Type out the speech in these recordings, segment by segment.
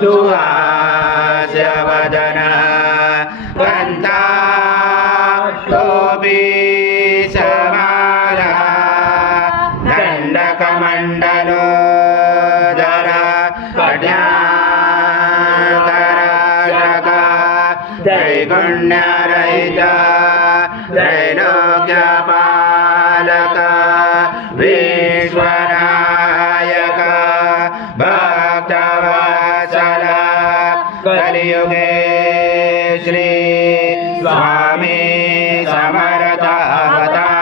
सुहास्यवदन कन्ताक्षोऽपि समाला दण्डकमण्डलोदर कट्याकराशका त्रैगुण्यरहित त्रैलोक्यपालक विश्वनायक भक्तवत्सल कलियुगे श्री स्वामी समर्थ अवतारधारक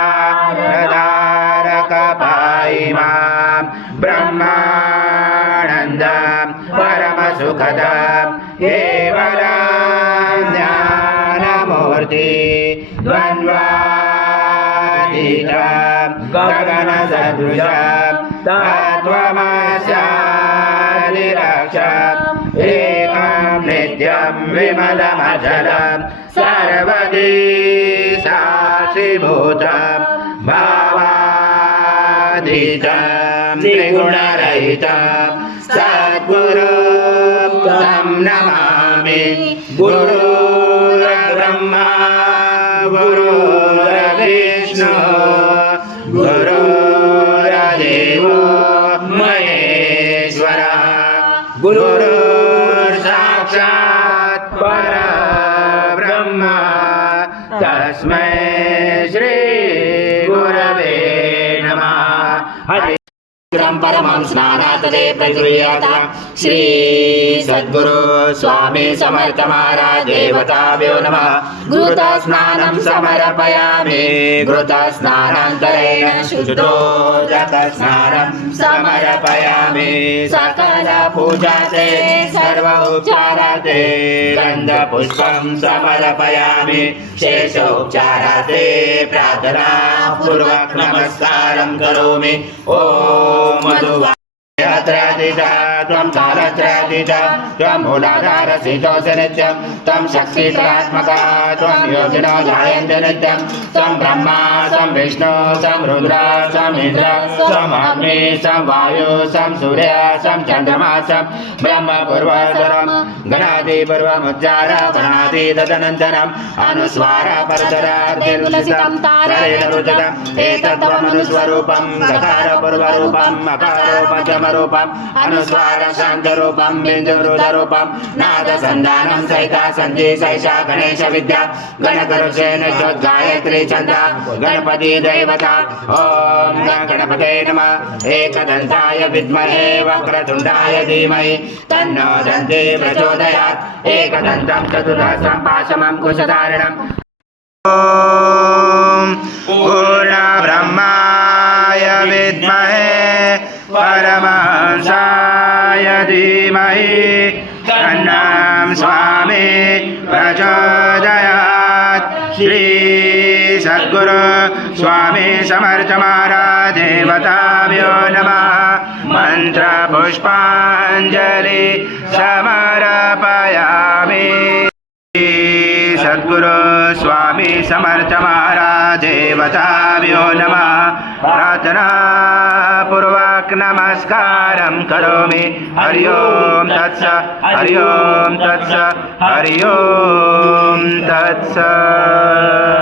पाहि मां ब्रह्मानन्दं परमसुखदं केवलं ज्ञानमूर्ति द्वन्द्वातीतं गगनसदृशं तत्त्वमस्यादिलक्ष्यम् एकं नित्यं विमलमचलं सर्वदी साक्षिभूतं भावातीतं त्रिगुणरहितं सद्गुरुं तं नमामि गुरुर्ब्रह्मा गुरुर्विष्णु गुरुर्देवो महेश्वरः गुरुर्साक्षात् परब्रह्म तस्मै श्री गुरवे नमः। परमं स्नानातदे प्रगृह्यता श्री सद्गुरु स्वामी समर्थ महाराज देवताभ्यो नमः। घृतस्नानं समर्पयामि घृतस्नानान्तरेण शुद्धोदकस्नानं समर्पयामि सकल पूजाते सर्व उपचाराते गन्धपुष्पं समर्पयामि शेषोपचाराते प्रार्थना पूर्वक नमस्कारं करोमि। ओम मधुवात्रादिता त्वं तारत्रादिता त्वं मूलाधारसितोऽसि नित्यं त्वं शक्तितरात्मका त्वं योगिनो जायन्ते नित्यं त्वं ब्रह्मा त्वं विष्णु त्वं रुद्र त्वं इन्द्र त्वं अग्नि त्वं वायु त्वं सूर्य त्वं चन्द्रमा त्वं ब्रह्म पूर्वस्वरं गणादिपूर्वमुच्चार गणादि तदनन्तरम् अनुस्वार परतरार्थिर्लसितं तारेण रुचितम् एतत्त्वमनुस्वरूपं गकारपूर्वरूपम् अकारो पञ्चमरूपम् अनुस्वार शान्तरूपं बिन्दुरुदरूपं नादसन्धानं सहिता सन्धि सैषा गणेश विद्या गणकरुषेण गायत्री छन्दा गणपति दैवता। ॐ गणपते नमः। एकदन्ताय विद्महे वक्रतुण्डाय धीमहि तन्नो दन्ती प्रचोदयात्। एकदन्तं चतुर्हस्रं पाशमं कुशधारिणम्। ॐ पूर्णब्रह्माय विद्महे परमहंसाय धीमहि तन्नं स्वामी प्रचोदयात्। श्री सद्गुरु स्वामी समर्थ महाराज देवताभ्यो नमः। मंत्र पुष्पांजलि समर्पयामि। सद्गुरु स्वामी समर्थ महाराज देवताभ्यो नमः। प्रार्थना पूर्वक नमस्कारं करोमि। हरि ओम तत्सत् हरि ओम तत्सत् हरि ओम तत्सत्।